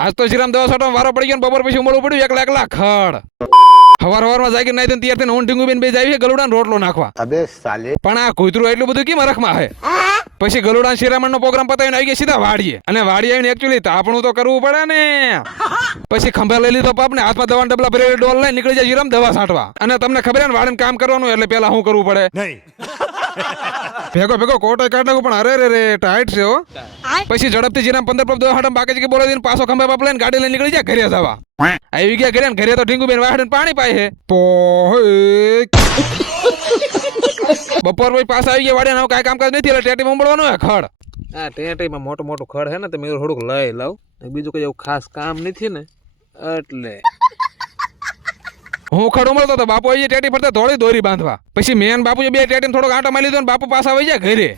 આજ તો શ્રીરામ દવા છાંટવાનો વારો પડી ગયો ને બપોર પછી મળવું પડ્યું એકલા ખડ. હવારમાં જાગી નાઈ તૈયાર થઈને હું ઢીંગુ બેન બે જાય ગલુડાને રોટલો નાખવા. અબે સાલે પણ આ કૂતરું એટલું બધું કેમ રખમાં હે. પછી ગલુડા શિરામણ નો પ્રોગ્રામ પતાવીને આવી ગયા સીધા વાડીએ. અને વાડી આવીને એકચ્યુઅલી તાપણું તો કરવું પડે ને. પછી ખંભા લઈ લીધો પાપ ને હાથમાં દવાના ડબલા ભરેલી ડોલ લઈને નીકળી જાય શ્રીરામ દવા છાંટવા. અને તમને ખબર ને વાડીને કામ કરવાનું એટલે પેલા શું કરવું પડે. ભેગો કોટ કાઢ નાખું પણ અરે રે ટાઈટ છે હો. પછી ઝડપથી જીરામ 15 પગ દવા હાટમ બાકી કે બોલાવી દઈને પાછો ખંભા બાપ લઈને ગાડી લઈને નીકળી જાય ઘરે જવા. આવી ગયા ઘરે ઘરે તો ઢીંગુ બેન વાહડે પાણી પાય છે. બપોર પછી પાછા આવી ગયા વાડે ને કાંઈ કામકાજ નથી એટલે ટેટીમાં ઉંબળવાનું હે ખડ. આ ટેટીમાં મોટું ખડ હે ને તો મેં થોડુંક લઈ લઉં. બીજું કઈ એવું ખાસ કામ નથી ને એટલે હું ખડ ઉમળતો તો બાપુ આવી ટેટી ફરતા થોડી દોરી બાંધવા. પછી મેન બાપુ બે ટેટી થોડોક આંટો મારી લીધો ને બાપુ પાછા આવી જાય ઘરે.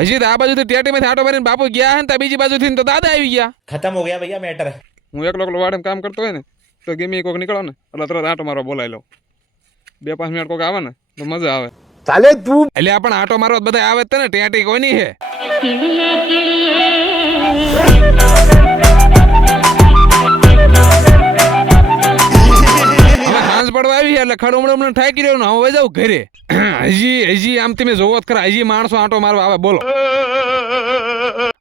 હજી તો આ બાજુથી ટેટીમાંથી આંટો મારીને બાપુ ગયા ને બીજી બાજુથી તો દાદા આવી ગયા. खत्म हो गया भैया मैटर. હું એકલો વાડે કામ કરતો હોય ને તો ગમે કોઈક નીકળો ને એટલે તરત આંટો મારવા બોલાવી લઉં. 2-5 મિનિટ કોઈક આવે ને તો મજા આવે. સાલે તું એટલે આપણે આંટો મારવા બધા આવે જ ને ટેટી કોઈ નહીં હે. સાંજ પડવા આવી એટલે ખડ ઉમડે ઠાકી રહ્યો ને હવે જાવ ઘરે. હજી આમ તમે જોવો જ ખરા હજી માણસો આંટો મારવા આવે બોલો.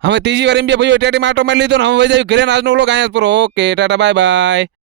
હવે ત્રીજી વાર એમ બે ભાઈઓ ટેટીમાં આંટો મારી લીધો ને હવે જાવ ઘરે. આજનો વ્લોગ અહીંયા જ પૂરો. Okay tata bye bye.